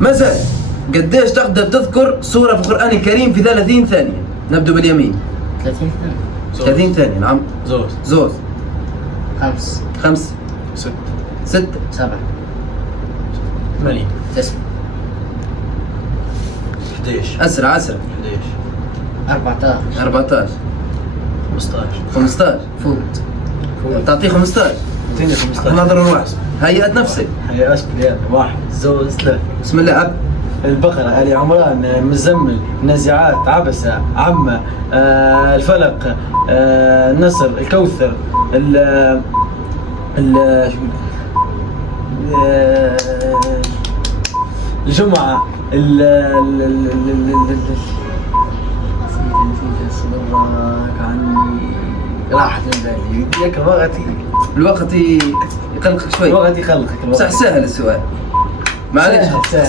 مثلا قديش تقدر تذكر سورة في القرآن الكريم في 30 ثانية؟ نبدأ باليمين. 30 ثانية. 30 ثانية نعم. زوز. 5 6 7 8 9 11 أسرع 14 14 15 فوت. تعطيه 15. اعطيني 15. نظر واحد. هيئة نفسك. هي اسكت يا 1 2 3. بسم الله أب. البقرة، آل عمران، مزمل، نازعات، عبسة، عمة، الفلق، النصر، الكوثر، الجمعة، عني راحت من بالي لكن الوقت يقلقك شوي. الوقت يخلقك. صح سهل السؤال. معلش سهل.